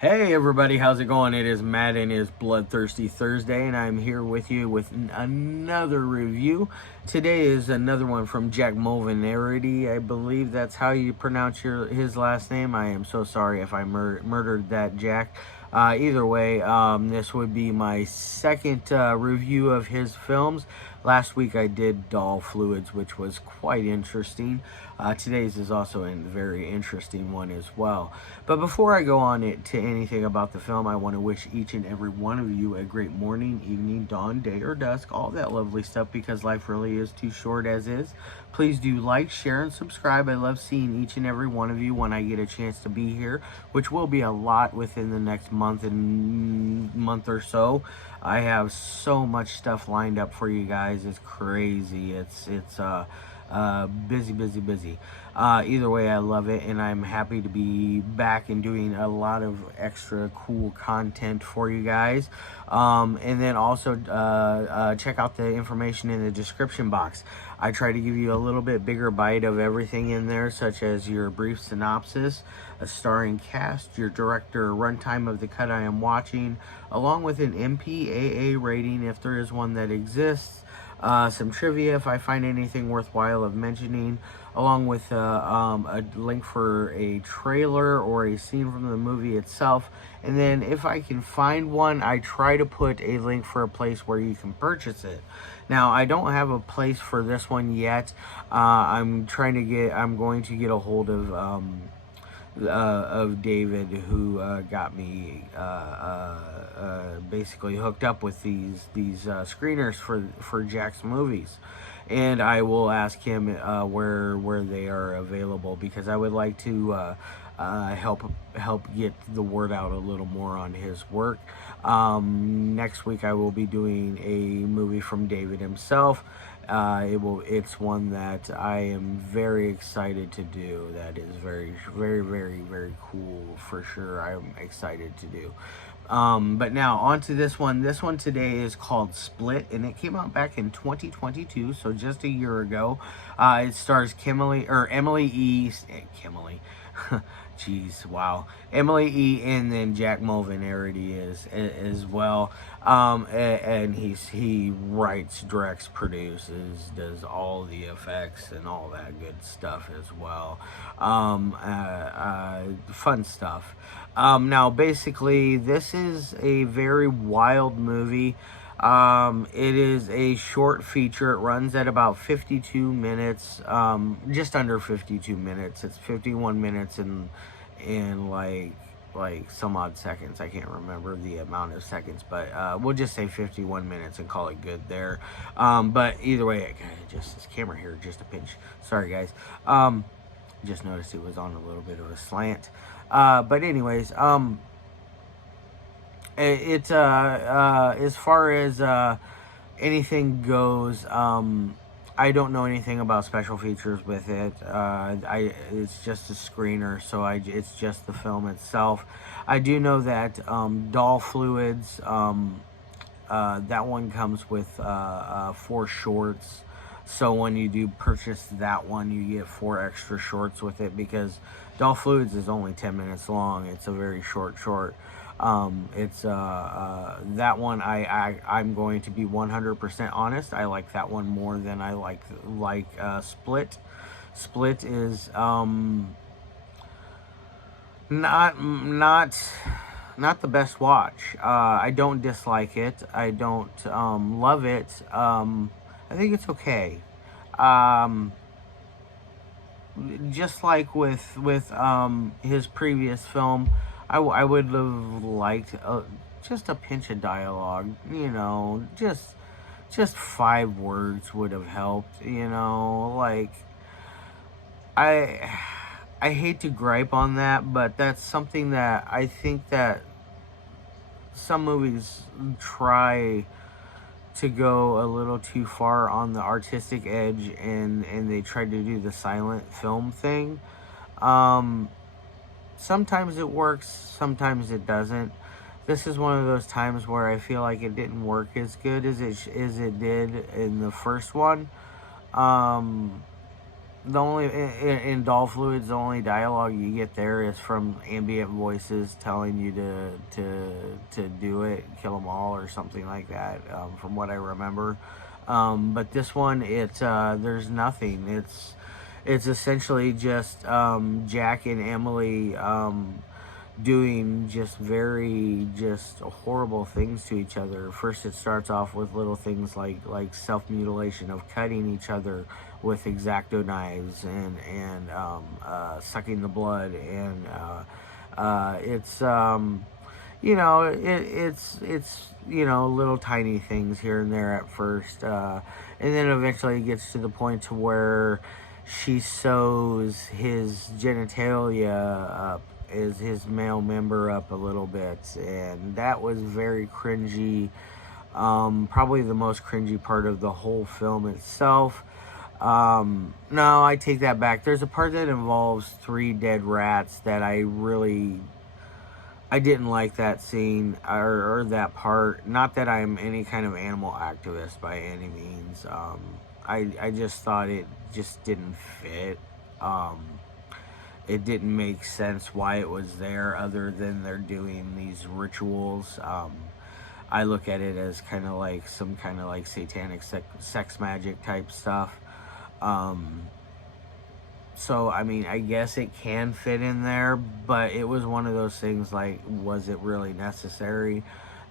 Hey everybody, how's it going? It is Matt and it's Bloodthirsty Thursday, and I'm here with you with another review. Today is another one from Jack Mulvanerty. I believe that's how you pronounce his last name. I am so sorry if I murdered that, Jack. Either way, this would be my second review of his films. Last week I did Doll Fluids, which was quite interesting. Today's is also a very interesting one as well. But before I go on to anything about the film, I want to wish each and every one of you a great morning, evening, dawn, day, or dusk, all that lovely stuff, because life really is too short as is. Please do like, share, and subscribe. I love seeing each and every one of you when I get a chance to be here, which will be a lot within the next month or so. I have so much stuff lined up for you guys. It's crazy. It's busy. Either way, I love it, and I'm happy to be back and doing a lot of extra cool content for you guys. And then also check out the information in the description box. I try to give you a little bit bigger bite of everything in there, such as your brief synopsis, a starring cast, your director, runtime of the cut I am watching, along with an MPAA rating if there is one that exists, some trivia if I find anything worthwhile of mentioning, along with a link for a trailer or a scene from the movie itself. And then if I can find one, I try to put a link for a place where you can purchase it. Now, I don't have a place for this one yet. I'm going to get a hold of David, who got me basically hooked up with these screeners for Jack's movies, and I will ask him where they are available, because I would like to help get the word out a little more on his work. Next week I will be doing a movie from David himself. It's one that I am very excited to do. That is very cool for sure. I'm excited to do. But now on to this one. This one today is called Split, and it came out back in 2022, so just a year ago. It stars Emily E. Kimberly. Jeez, wow. Emily E. and then Jack Mulvanerty is as well. And he writes, directs, produces, does all the effects and all that good stuff as well. Fun stuff. Now, basically, this is a very wild movie. It is a short feature. It runs at about 52 minutes, just under 52 minutes. It's 51 minutes and like some odd seconds. I can't remember the amount of seconds, but we'll just say 51 minutes and call it good there. But either way, just this camera here, just a pinch. Sorry, guys. Just noticed it was on a little bit of a slant. But anyways, it's as far as anything goes, I don't know anything about special features with it. It's just a screener, so it's just the film itself. I do know that Doll Fluids, that one comes with 4 shorts. So when you do purchase that one, you get 4 extra shorts with it, because Doll Fluids is only 10 minutes long. It's a very short. It's that one. I'm going to be 100% honest. I like that one more than I like Split. Split is not the best watch. I don't dislike it. I don't love it. I think it's okay. Just like with his previous film, I would have liked just a pinch of dialogue. Just 5 words would have helped. Like I hate to gripe on that, but that's something that I think that some movies try to go a little too far on the artistic edge, and they try to do the silent film thing. Sometimes it works, sometimes it doesn't. This is one of those times where I feel like it didn't work as good as it did in the first one. the only in doll fluids, the only dialogue you get there is from ambient voices telling you to do it, kill them all, or something like that. From what I remember, but this one, there's nothing. It's essentially just Jack and Emily doing just horrible things to each other. First, it starts off with little things like self mutilation of cutting each other with X-Acto knives and sucking the blood, and it's it's little tiny things here and there at first, and then eventually it gets to the point to where she sews his genitalia up, is his male member up a little bit, and that was very cringy. Probably the most cringy part of the whole film itself. No, I take that back. There's a part that involves 3 dead rats that I didn't like that scene, or that part. Not that I'm any kind of animal activist by any means. I just thought it just didn't fit. It didn't make sense why it was there, other than they're doing these rituals. I look at it as kind of like some kind of like satanic sex magic type stuff. So, I mean, I guess it can fit in there, but it was one of those things like, was it really necessary?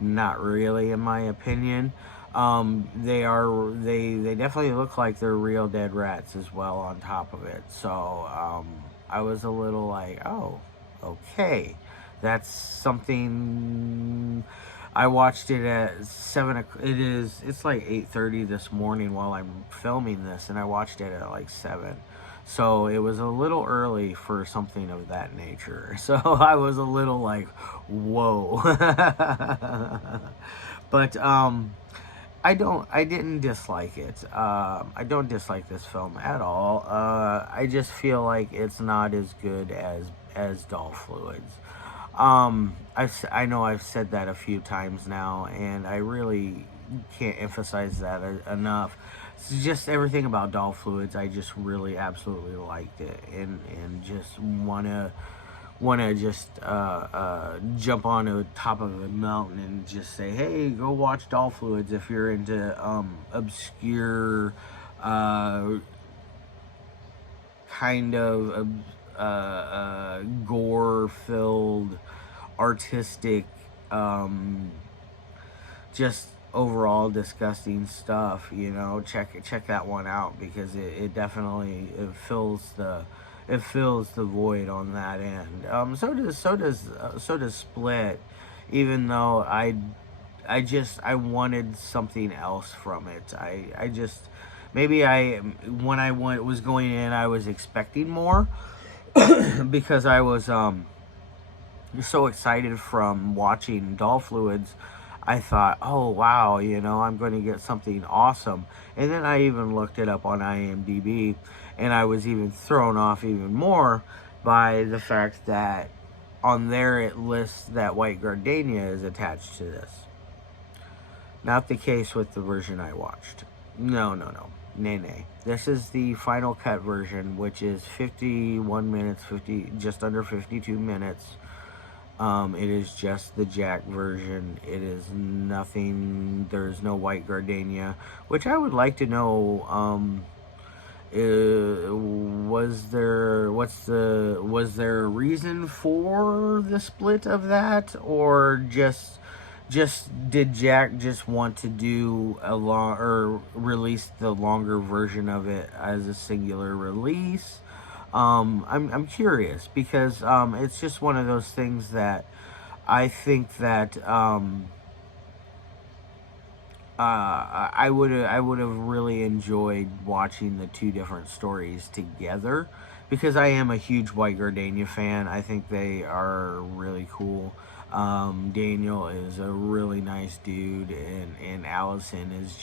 Not really, in my opinion. They definitely look like they're real dead rats as well on top of it. So, I was a little like, oh, okay. That's something. I watched it at 7 o'clock. It's like 8:30 this morning while I'm filming this, and I watched it at like 7. So it was a little early for something of that nature. So I was a little like, whoa. But I didn't dislike it. I don't dislike this film at all. I just feel like it's not as good as Doll Fluids. I know I've said that a few times now, and I really can't emphasize that enough. It's just everything about Doll Fluids, I just really absolutely liked it, and just wanna just jump on the top of a mountain and just say, hey, go watch Doll Fluids if you're into obscure kind of gore-filled, artistic, just overall disgusting stuff. Check that one out, because it definitely it fills the void on that end. So does Split, even though I wanted something else from it. I just maybe when I was going in, I was expecting more because I was so excited from watching Doll Fluids. I thought, oh wow, I'm going to get something awesome. And then I even looked it up on IMDb, and I was even thrown off even more by the fact that on there it lists that white gardenia is attached to this. Not the case with the version I watched. No. Nay. This is the final cut version, which is 51 minutes, just under 52 minutes. It is just the Jack version. It is nothing. There's no white gardenia, which I would like to know. Was there a reason for the split of that, or just did Jack just want to do or release the longer version of it as a singular release? I'm curious, because it's just one of those things that I think that I would have really enjoyed watching the 2 different stories together, because I am a huge White Gardenia fan. I think they are really cool. Daniel is a really nice dude, and Allison is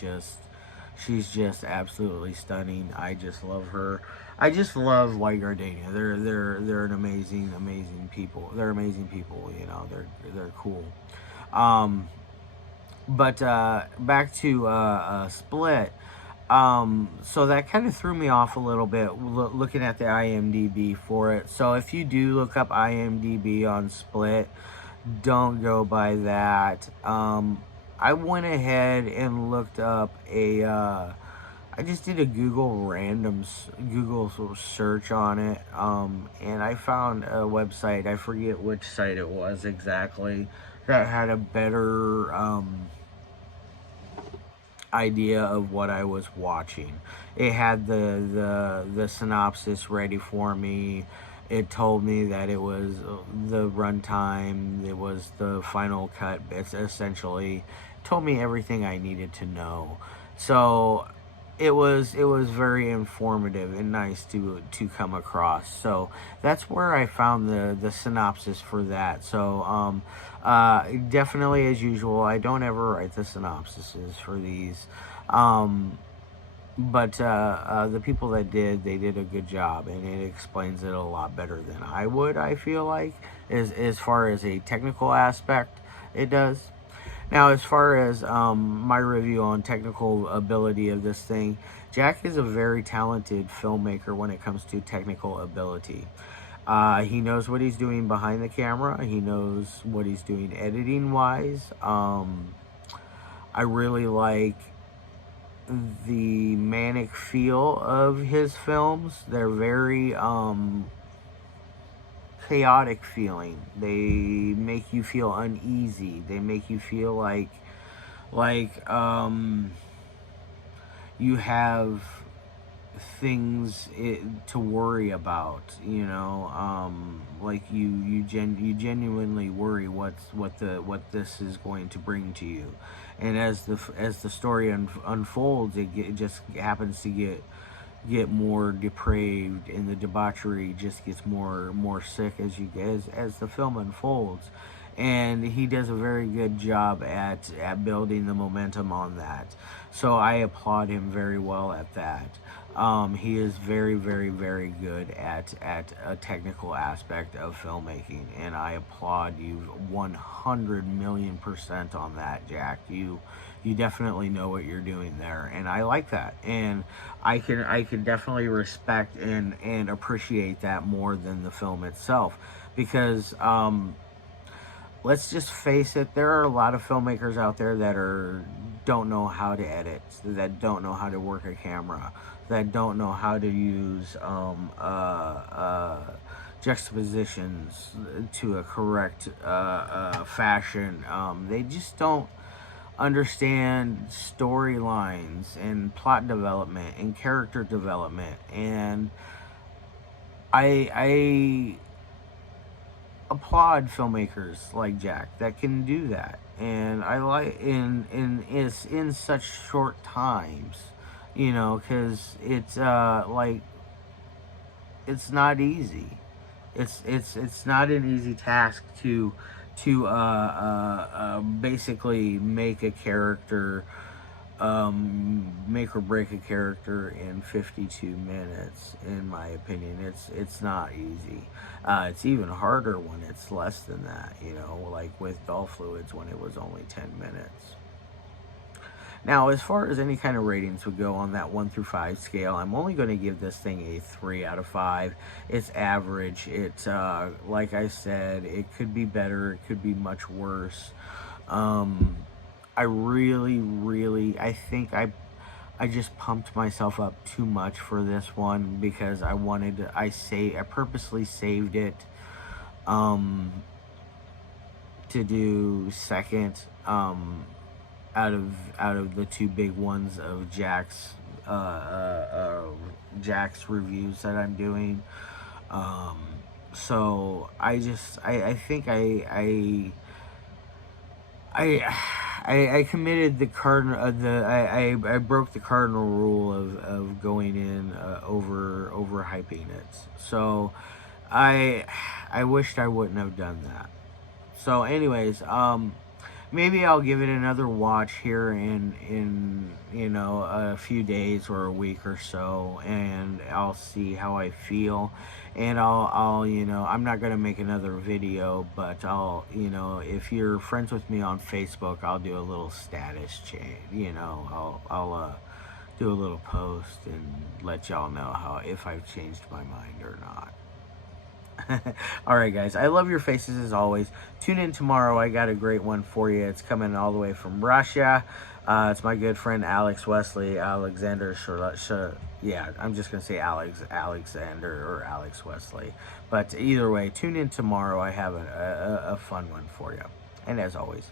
she's just absolutely stunning. I just love her. I just love White Gardenia. They're an amazing people. They're amazing people. They're cool. But back to Split. So that kind of threw me off a little bit looking at the IMDb for it. So if you do look up IMDb on Split, don't go by that. I went ahead and looked up I just did a Google search on it, and I found a website. I forget which site it was exactly that had a better idea of what I was watching. It had the synopsis ready for me. It told me that it was the runtime. It was the final cut. It's essentially told me everything I needed to know. So it was very informative and nice to come across. So that's where I found the synopsis for that. So definitely, as usual, I don't ever write the synopsises for these. Um, but the people that did, they did a good job, and it explains it a lot better than I would. I feel like, as far as a technical aspect, it does. Now, as far as my review on technical ability of this thing, Jack is a very talented filmmaker when it comes to technical ability. He knows what he's doing behind the camera. He knows what he's doing editing wise. I really like the manic feel of his films. They're very chaotic feeling. They make you feel uneasy. They make you feel like you have things to worry about, like you genuinely worry what this is going to bring to you. And as the story unfolds, it just happens to get more depraved, and the debauchery just gets more sick as the film unfolds. And he does a very good job at building the momentum on that. So I applaud him very well at that. He is very, very, very good at a technical aspect of filmmaking, and I applaud you 100 million% on that, Jack. You definitely know what you're doing there, and I like that, and I can definitely respect and appreciate that more than the film itself, because let's just face it, there are a lot of filmmakers out there that don't know how to edit, that don't know how to work a camera, that don't know how to use juxtapositions to a correct fashion. They just don't understand storylines and plot development and character development, and I applaud filmmakers like Jack that can do that, and I like in such short times, because it's like it's not easy. It's not an easy task to basically make or break a character in 52 minutes. In my opinion, it's not easy. It's even harder when it's less than that. Like with Dull Fluids when it was only 10 minutes. Now, as far as any kind of ratings would go on that 1 through 5 scale, I'm only going to give this thing a 3 out of 5. It's average. It's, like I said, it could be better. It could be much worse. I really, really, I think I just pumped myself up too much for this one, because I purposely saved it, to do second, out of the two big ones of Jack's reviews that I'm doing. So I think I committed the cardinal I broke the cardinal rule of going in over hyping it. So I wished I wouldn't have done that. So anyways, maybe I'll give it another watch here in a few days or a week or so, and I'll see how I feel. And I'll I'm not gonna make another video, but I'll if you're friends with me on Facebook, I'll do a little status change. I'll do a little post and let y'all know how if I've changed my mind or not. All right, guys. I love your faces as always. Tune in tomorrow. I got a great one for you. It's coming all the way from Russia. It's my good friend Alex Wesley, Alexander. Yeah, I'm just gonna say Alexander or Alex Wesley. But either way, tune in tomorrow. I have a fun one for you. And as always,